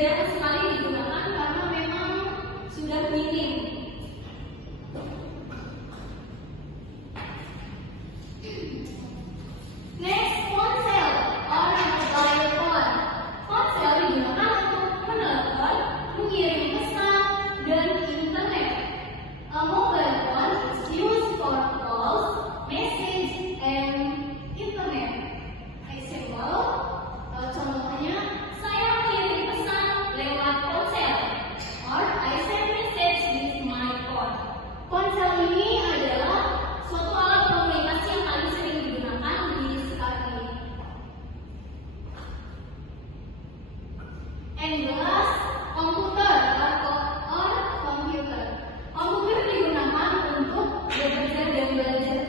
jarang sekali digunakan karena memang sudah minim. Next, ponsel or mobile phone. Ponsel digunakan untuk menelepon, mengirim pesan, dan internet. A mobile phone is used for calls, message, and internet. Example, contohnya, saya mengirim pesan lewat ponsel, or I send message with my phone. Ponsel ini adalah suatu alat komunikasi yang paling sering digunakan di sekarang ini. And the last, komputer or computer. Komputer digunakan untuk bekerja dan belajar.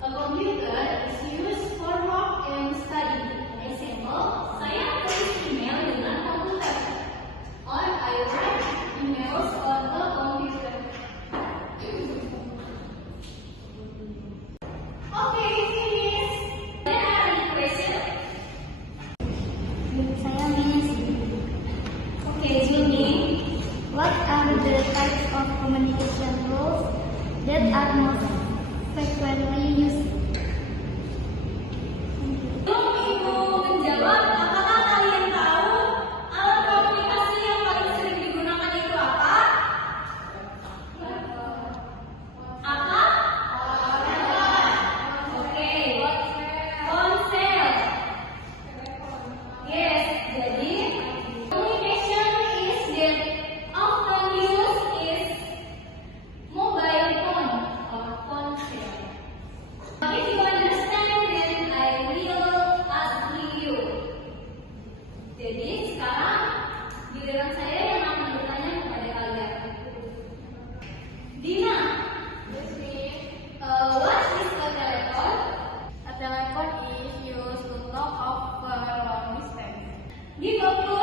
A computer is used for work and study. Example, saya tulis email dengan komputer. Or I write emails on the computer. Okay, finish. There are any questions? Saya Miss. Okay, Juni. What are the types of communication tools that are most frequently used? Sebelum Ibu menjawab, apakah kalian tahu alat komunikasi yang paling sering digunakan itu apa? Apa? Oke, ponsel. Yes, jadi communication is that often used is mobile phone or ponsel. If you understand, then I will ask you. Jadi sekarang giliran saya yang akan bertanya kepada kalian. Dina, what is a telephone? A telephone is used to talk over long distance. Give a clue.